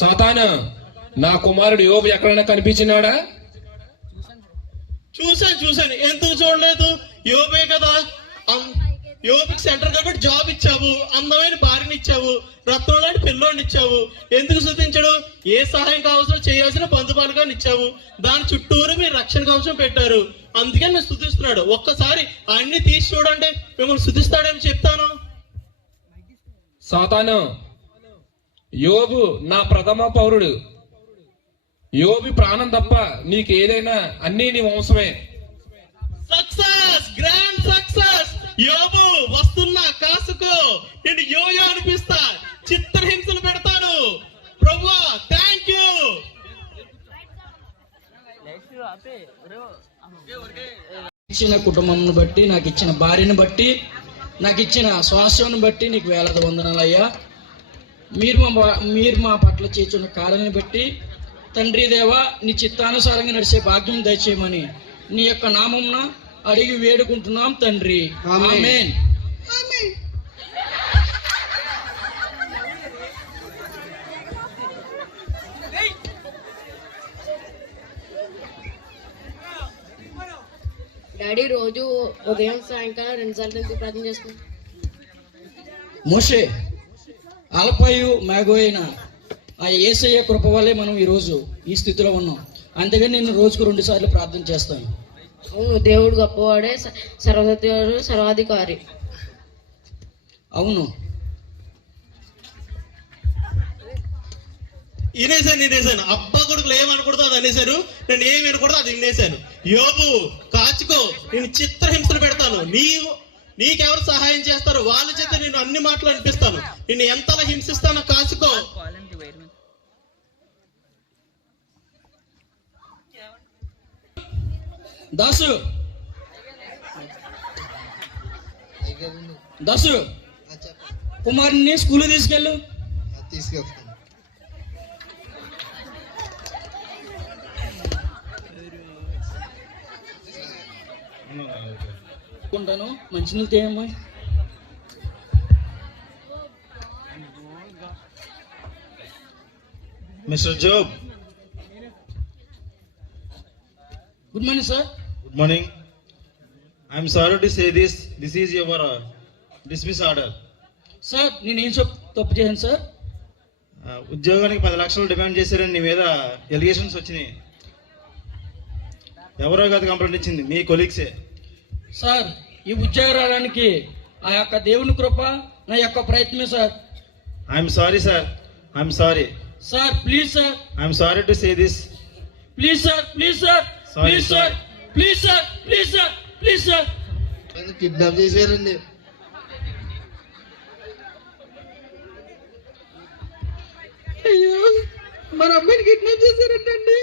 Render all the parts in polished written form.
సాతాను, నా కుమారుడు యోబు ఎక్కడైనా కనిపించినాడా? చూశాను. ఎందుకు చూడలేదు? యోబే కదా. యోబుకి సెంటర్ కాబట్టి జాబ్ ఇచ్చావు, అందమైన భార్యని ఇచ్చావు, రత్నంలాంటి పిల్లోని ఇచ్చావు. ఎందుకు స్తుతించడు? ఏ సహాయం కావాల్సిన చేయాల్సిన పందుపాలకాన్ని ఇచ్చావు, దాని చుట్టూరు మీరు రక్షణ కవచం పెట్టారు. అందుకే నేను స్తుతిస్తున్నాడు. ఒక్కసారి అన్ని తీసి చూడండి, మిమ్మల్ని స్తుతిస్తాడేమో చెప్తాను. సాతాను, యోబు నా ప్రథమ పౌరుడు. యోబు ప్రాణం తప్ప నీకు ఏదైనా అన్నీ నీ వంశమే. Success, grand success. యోబు వస్తున్నా కాసుకో, నేను యోయో అనిపిస్తా, చిత్రహింసలు పెడతాను. ప్రభువా థ్యాంక్ యూ. ఇచ్చిన కుటుంబంను బట్టి, నాకు ఇచ్చిన భార్యను బట్టి, నాకు ఇచ్చిన స్వాస్థ్యాన్ని బట్టి నీకు వేలాది వందనాలయ్యా. మీరు మా పట్ల చేస్తున్న కార్యాన్ని బట్టి తండ్రి దేవా, నీ చిత్తానుసారంగా నడిచే భాగ్యం దయచేయమని నీ యొక్క నామమున అడిగి వేడుకుంటున్నాం తండ్రి. ఆమేన్. డాడీ రోజు ఉదయం సాయంకాలం 2 సార్లు ఎందుకు ప్రార్థన చేస్తున్నాం? మోషే అల్పయు మేఘు అయిన ఆ యేసయ్య కృప వల్లే మనం ఈరోజు ఈ స్థితిలో ఉన్నాం. అందుకని నేను రోజుకు 2 సార్లు ప్రార్థన చేస్తాను. అవును, దేవుడు గొప్పవాడే, సర్వశక్తివాడు, సర్వాధికారి. అవును. వినేశాను. అబ్బా కొడుకులు ఏమనకూడదు అది అనేశారు, నేను ఏమి వినకూడదు అది వినేశాను. యోబు కాచుకో, నేను చిత్రహింసలు పెడతాను. నీకెవరు సహాయం చేస్తారు వాళ్ళ చేత నేను అన్ని మాటలు అనిపిస్తాను. నిన్ను ఎంతలా హింసిస్తానో కాచుకో. దాసు కుమారుని స్కూల్ తీసుకెళ్ళు. ఉంటాను. మంచినీళ్ళు తేయమ్మా. Mister Job, good morning sir. Good morning. I'm sorry to say this is your dismiss order. Sir నేనేం తప్పు చేశాను సార్? ఉద్యోగానికి 10 లక్షలు డిమాండ్ చేశారని నీ మీద ఎలిగేషన్స్ వచ్చినాయి. ఎవరో కాదు కంప్లైంట్ ఇచ్చింది, మీ కొలీగ్సే. సార్ ఈ ఉద్యోగం రావడానికి ఆ యొక్క దేవుని కృప, నా యొక్క ప్రయత్నమే sir. I'm sorry sir, I'm sorry sir. Please sir, I'm sorry to say this. Please sir, please sir, please sir, please sir, please sir, please sir. Kidnap చేశారండి. అయ్యో, మన అమ్మాయిని కిడ్నాప్ చేశారంటండి.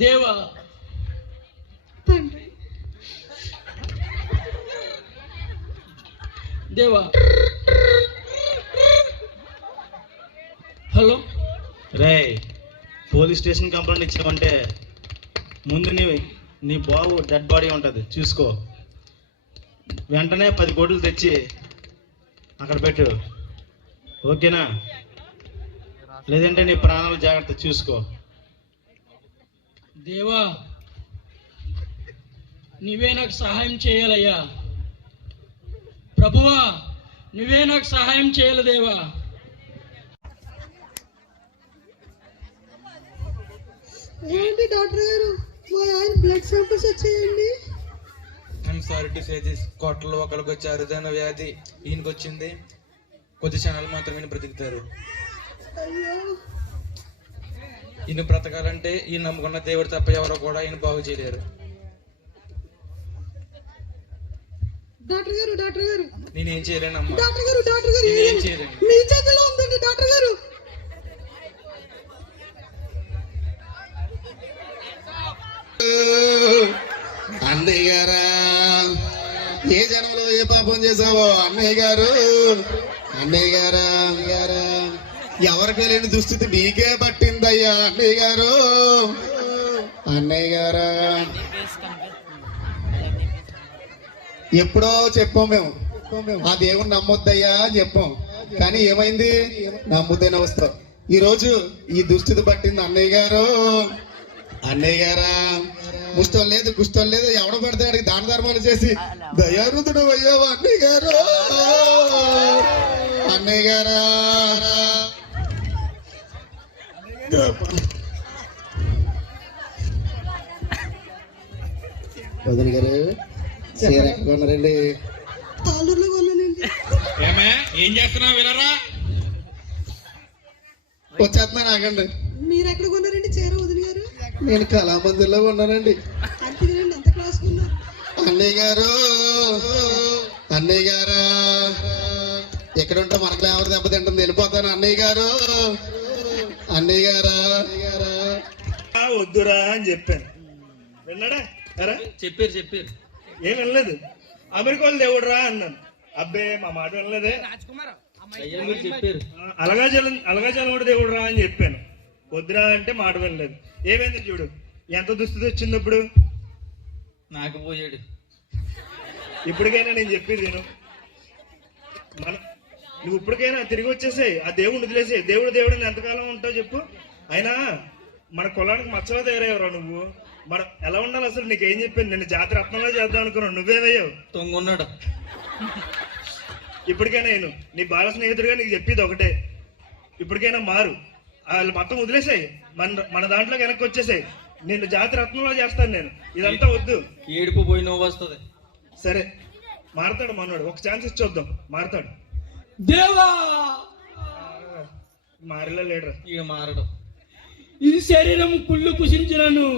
దేవా తండ్రి, దేవా. హలో రే, పోలీస్ స్టేషన్ కంప్లైంట్ ఇచ్చావంటే ముందు నీ బాబు dead body ఉంటుంది చూసుకో. వెంటనే 10 కోట్లు తెచ్చి అక్కడ పెట్టు, ఓకేనా? లేదంటే నీ ప్రాణాలు జాగ్రత్త చూసుకో. దేవా, నువ్వే నాకు సహాయం చేయాలయ్యా. ప్రభువా, నువ్వే నాకు సహాయం చేయాలి దేవా. ఏంటి డాక్టర్ గారు, మా ఆయన బ్లడ్ శాంపిల్స్ వచ్చేయండి. I'm sorry to say this. కోట్లలో ఒకరికి వచ్చే అరుదైన వ్యాధి ఈయనకి వచ్చింది. కొద్ది క్షణాలు మాత్రమే బ్రతుకుతారు. ఈయన బ్రతకాలంటే ఈయన నమ్ముకున్న దేవుడు తప్ప ఎవరో కూడా ఈయన బాగు చేయలేరు. డాక్టర్ గారు, డాక్టర్ గారు, నేనేం చేయలేనమ్మా. డాక్టర్ గారు, డాక్టర్ గారు, నేనేం చేయలేను. మీ చేతిలో ఉందండి డాక్టర్ గారు. అన్నయ్య గారా, ఏ జనంలో ఏ పాపం చేసావో అన్నయ్య గారు. అన్నయ్య గారా, ఎవరికి లేని దుస్థితి నీకే పట్టిందయ్యా అన్నయ్య గారు. అన్నయ్య గారా, ఎప్పుడో చెప్పాం మేము ఆ దేవుని నమ్మొద్దయ్యా అని చెప్పాం. కానీ ఏమైంది? నమ్ముతేనే వస్తావు. ఈ రోజు ఈ దుస్థితి పట్టింది అన్నయ్య గారు. అన్నయ్య గారా, కుష్టం లేదు కుష్టం లేదు, ఎవడ పడితే అడిగి దాన ధర్మాలు చేసి దయారుతుడు అయ్యావు అన్నయ్య గారు. అన్నయ్య గారా, వదిన గారు చీర ఎక్కడ కొన్నారండి? తాళ్ళూరులో కొన్నానండి. ఏమే ఏం చేస్తున్నావు వినరా? వచ్చేస్తున్నాను, ఆగండి. మీరు ఎక్కడ కొన్నారండి చీర వదిన గారు? నేను కళామందిర్లో ఉన్నానండి. అంతేనండి, ఎంత క్లాస్ కొన్నారు? అన్నయ్య గారు, అన్నయ్య గారా, ఎక్కడ ఉంటా మనకు ఎవరు దెబ్బతింటుంది, వెళ్ళిపోతాను అన్నయ్య గారు. అన్నయ్య గారా, వద్దురా అని చెప్పాను. విన్నాడా? అరా చెప్పారు ఏం వినలేదు. అమెరికా వాళ్ళు దేవుడురా అన్నాను. అబ్బే మా మాట వినలేదే. చెప్పారు. అలగాజలం దేవుడురా అని చెప్పాను. వద్దురా అంటే మాట వినలేదు. ఏమైంది చూడు, ఎంత దుస్థితి వచ్చింది ఇప్పుడు. నాకు పోయాడు. ఇప్పటికైనా నేను చెప్పేది నేను, నువ్వు ఇప్పటికైనా తిరిగి వచ్చేసాయి, ఆ దేవుడిని వదిలేసాయి. దేవుడిని ఎంతకాలం ఉంటావు చెప్పు. అయినా మన కులానికి మచ్చలో తయారయ్యావురా నువ్వు. మనం ఎలా ఉండాలి అసలు నీకేం చెప్పాను. నేను జాతి రత్నంలో చేద్దాం అనుకున్నాను, నువ్వేమయ్యావు? తొంగున్నాడు. ఇప్పటికైనా నేను నీ బాల స్నేహితుడిగా నీకు చెప్పేది ఒకటే, ఇప్పటికైనా మారు. వాళ్ళు మొత్తం వదిలేసాయి, మన దాంట్లో వెనక్కి వచ్చేసాయి. నిన్ను జాతి రత్నంలో చేస్తాను నేను. ఇదంతా వద్దు. ఏడుపు పోయి నవ్వు వస్తుంది. సరే మారతాడు మనోడు, ఒక ఛాన్స్ ఇచ్చొద్దాం, మారతాడు. దేవా, మారిలా లేడరా. ఇక మారడు. ఇది శరీరం కుళ్ళు కుషించినను,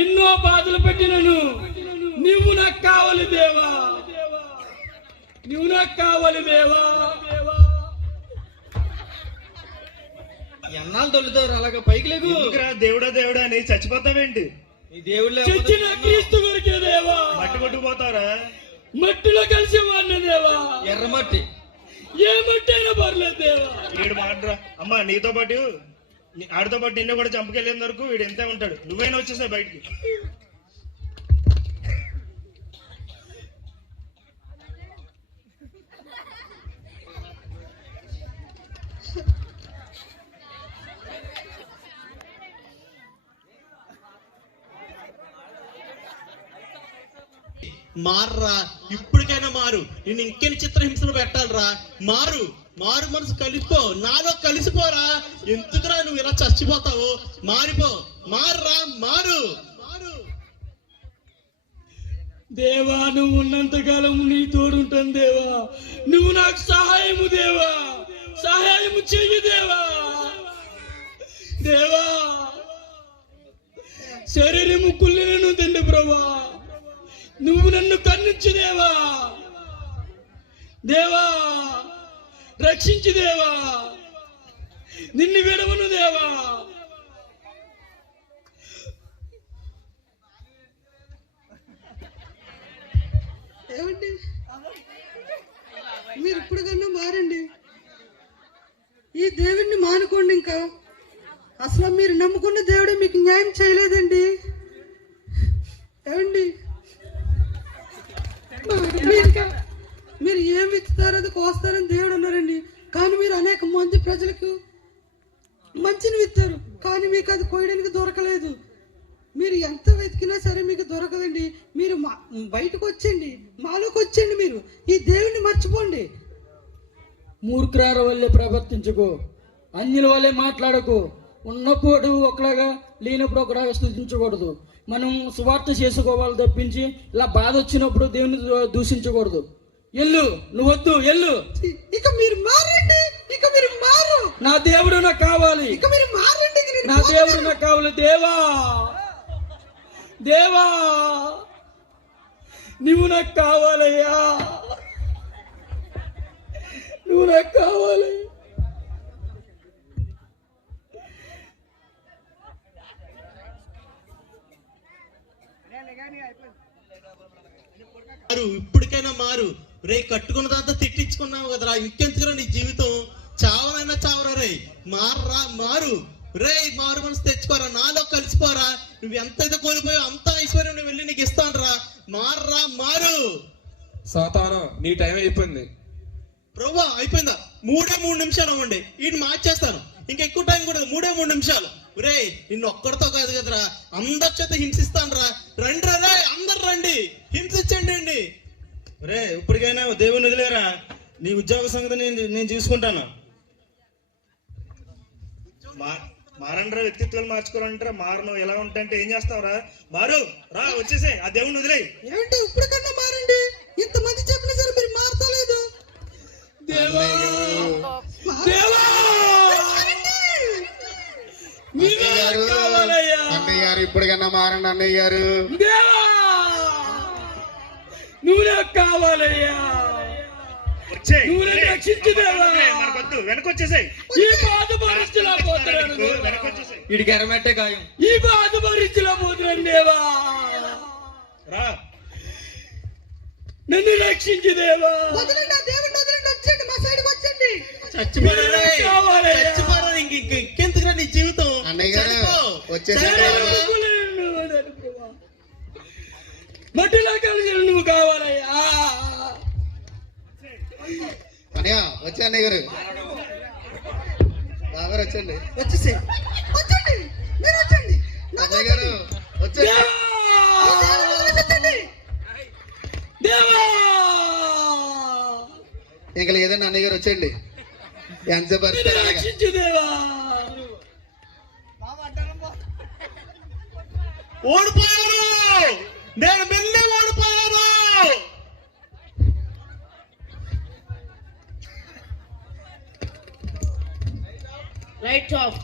ఎన్నో బాధలు పెట్టినను, నువ్వు నాకు కావాలి దేవా, నువ్వు నాకు కావాలి దేవా. ఎన్నాళ్ళు తొలుతారు అలాగా పైకి లేకు. ఎందుకురా దేవుడా దేవుడా అని చచ్చిపోతావేంటి? చచ్చిన క్రీస్తు కొరికే దేవా. మట్టి కొట్టుకుపోతారా? మట్టిలో కలిసి వాడిన దేవా. ఎర్రమట్టి ఏ మట్టి అయినా పర్లేదు దేవా. వీడు మాట్రా అమ్మా, నీతో పాటు ఆడితో పాటు నిన్ను కూడా చంపకెళ్ళేంత వరకు వీడు ఎంతే ఉంటాడు. నువ్వైనా వచ్చేసావు బయటికి. మారురా, ఇప్పటికైనా మారు. నేను ఇంకెన్ని చిత్రహింసలు పెట్టాలరా? మారు మనసు కలిసిపో, నాలో కలిసిపోరా. ఎందుకురా నువ్వు ఇలా చచ్చిపోతావు? మారిపో, మారురా, మారు. దేవా, నువ్వు ఉన్నంతకాలం నీ తోడుంటాను దేవా. నువ్వు నాకు సహాయము దేవా, సహాయము చెయ్యి దేవా. దేవా, శరీరము కుళ్ళినను తండ్రి ప్రభా, నువ్వు నన్ను కన్నించు దేవా. దేవా, రక్షించు దేవా, నిన్ను విడవను దేవా. ఏమండి, మీరు ఇప్పుడు కన్నా మారండి. ఈ దేవుడిని మానుకోండి. ఇంకా అసలు మీరు నమ్ముకున్న దేవుడే మీకు న్యాయం చేయలేదండి. ఏమండి, మీరు ఏం ఇస్తారో అది కోస్తారని దేవుడు అన్నారండి. కానీ మీరు అనేక మంది ప్రజలకు మంచిని విత్తారు, కానీ మీకు అది కోయడానికి దొరకలేదు. మీరు ఎంత వెతికినా సరే మీకు దొరకదండి. మీరు బయటకు వచ్చండి, మాలోకి వచ్చండి. మీరు ఈ దేవుణ్ణి మర్చిపోండి. మూర్ఖుల వల్లే ప్రవర్తించుకో, అన్యుల వల్లే మాట్లాడకు. ఉన్నప్పుడు ఒకలాగా లేనప్పుడు ఒకలాగా స్తుతించకూడదు. మనం సువార్త చేసుకోవాలి తప్పించి ఇలా బాధ వచ్చినప్పుడు దేవుని దూషించకూడదు. ఎల్లు, నువ్వు వద్దు, ఎల్లు. ఇక మీరు మారండి, ఇక మీరు మారు. నా దేవుడు నాకు కావాలి, ఇక మీరు మారండి. నా దేవుడు నాకు కావాలి. దేవా, దేవా, నువ్వు నాకు కావాలయ్యా, నువ్వు నాకు కావాలి. ఇప్పటికైనా మారు. రే, కట్టుకున్నదంతా తిట్టించుకున్నావు కదరా, ఇంకెందుకురా నీ జీవితం? చావనైనా చావరా రే. మారురా, మారు. రే మారు మనసు తెచ్చుకోరా, నాలో కలిసిపోరా, నువ్వు ఎంతైతే కోల్పోయావు అంత ఐశ్వర్యం నువ్వు వెళ్ళి నీకు ఇస్తాను రా, మారురా మారు. సాతాను నీ టైం అయిపోయింది. ప్రభా అయిపోయిందా? 3 నిమిషాలు అవ్వండి, వీటిని మార్చేస్తాను. ఇంకా ఎక్కువ టైం కూడా 3 నిమిషాలు. రే నిన్ను ఒక్కడితో కాదు కదరా, అందరి చేత హింసిస్తాను రా, రండి రే అందరు రండి, హింసించండి అండి. రే ఇప్పటికైనా దేవుని వదిలేరా, నీ ఉద్యోగ సంగతి నేను చూసుకుంటాను. మారండ్రా, వ్యక్తిత్వాలు మార్చుకోవాలంటారా, మారను ఎలా ఉంటాయంటే ఏం చేస్తావురా? మారు రా, వచ్చేసే, ఆ దేవుని వదిలే. ఏమంటే ఇప్పటికన్నా మారండి, ఇంతమంది చెప్పినా సరే మీరు మారతలేదు. అన్నయ్య గారు ఇప్పటికన్నా మారండి అన్నయ్య గారు. నువ్వు నాకు కావాలయ్యా, మనకొద్దు, వెనకొచ్చేసాయి. ఈ బాధ భరించలేకపోతున్నాను, వీడికి ఎరమెట్టే గాయం. ఈ బాధ భరించలేకపోతున్నాను దేవా, రా నన్ను రక్షించు దేవా. వదలండి, ఆ దేవుడిని వదలండి, వచ్చండి మా సైడ్కి వచ్చండి. చచ్చిపోరా, ఇంకెందుకురా నీ జీవితం. అన్నయ్య గారు వచ్చేసారు. మట్టిలో కలిసి నువ్వు కావాలయ్యా. అన్నయ్య వచ్చే అన్నయ్య గారు, బాగారు వచ్చండి. వచ్చేసే, వచ్చండి మీరు వచ్చండి. అన్నయ్య గారు వచ్చండి. ఇంకా లేదండి అన్నయ్య గారు వచ్చండి. ఎంతసేపు రక్షించు దేవా. ఓడిపోయారు, నేను మెల్లే ఓడిపోయాను. Lights off.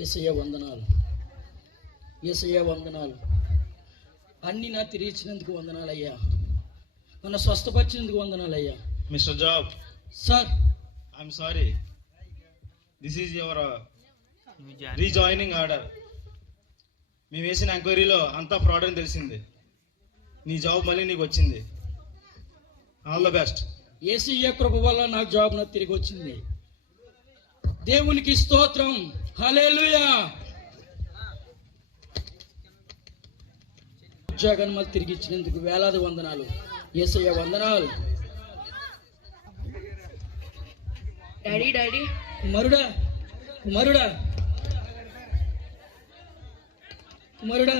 యేసయ్య వందనాలు, యేసయ్య వందనాలు, అన్ని నా తిరిగి ఇచ్చినందుకు వందనాలయ్యా, నన్ను స్వస్థపరిచినందుకు వందనాలయ్యా. Mister job sir, I'm sorry, this is your rejoining order. మేము వేసిన ఎంక్వైరీలో అంతా ఫ్రాడ్ అని తెలిసింది. నీ జాబ్ మళ్ళీ నీకు వచ్చింది. All the best. యేసయ్య కృప వల్ల నాకు జాబ్ నాకు తిరిగి వచ్చింది. దేవునికి స్తోత్రం, హల్లెలూయా. ఉద్యోగాన్ని మళ్ళీ తిరిగి ఇచ్చినందుకు వేలాది వందనాలు యేసయ్య, వందనాలు. డాడీ డాడీ కుమారుడా, కుమారుడా, కుమారుడా,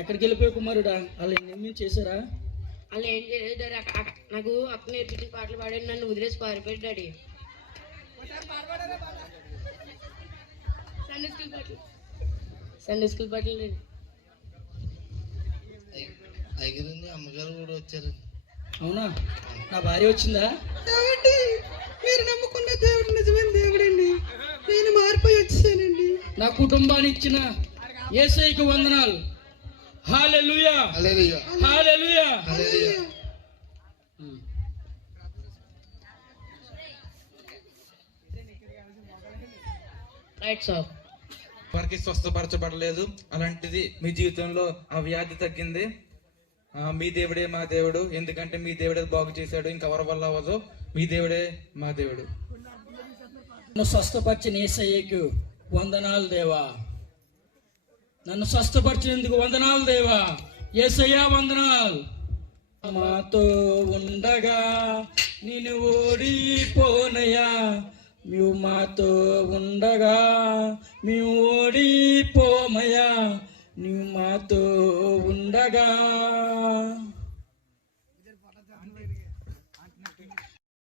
ఎక్కడికి వెళ్ళిపోయావు కుమారుడా? వాళ్ళు ఏమేమి చేశారా? అలా ఏం చేయలేదు డాడీ. నాకు అక్క నేర్పించిన పాటలు పాడాడు, నన్ను వదిలేసి పారిపోయాడు డాడీ. సండే స్కూల్ పాటలు డాడీ. అయ్యారండి, అమ్మగారు కూడా వచ్చారు. అవునా? నా భార్య వచ్చిందా? ఏమండి, మీరు నమ్ముకున్న దేవుడు నిజమైన దేవుడండి, నేను మారిపోయి వచ్చేసానండి. నా కుటుంబాన్ని ఇచ్చిన యేసయ్యకు వందనాలు, హల్లెలూయా, హల్లెలూయా, హల్లెలూయా. హల్లెలూయా. Lights off. వారికి స్వస్థపరచబడలేదు, అలాంటిది మీ జీవితంలో ఆ వ్యాధి తగ్గింది. మీ దేవుడే మా దేవుడు, ఎందుకంటే మీ దేవుడే బాగు చేశాడు, ఇంకెవరి వల్ల అవ్వదు. మీ దేవుడే మా దేవుడు. నన్ను స్వస్థపరిచిన యేసయ్యకు వందనాలు దేవా, నన్ను స్వస్థపరిచినందుకు వందనాలు దేవా. యేసయ్య వందనాలు. మాతో ఉండగా నేను ఓడిపోనయ్యా, మేము మాతో ఉండగా మేము ఓడిపోమయ్యా, నువ్వు మాతో ఉండగా.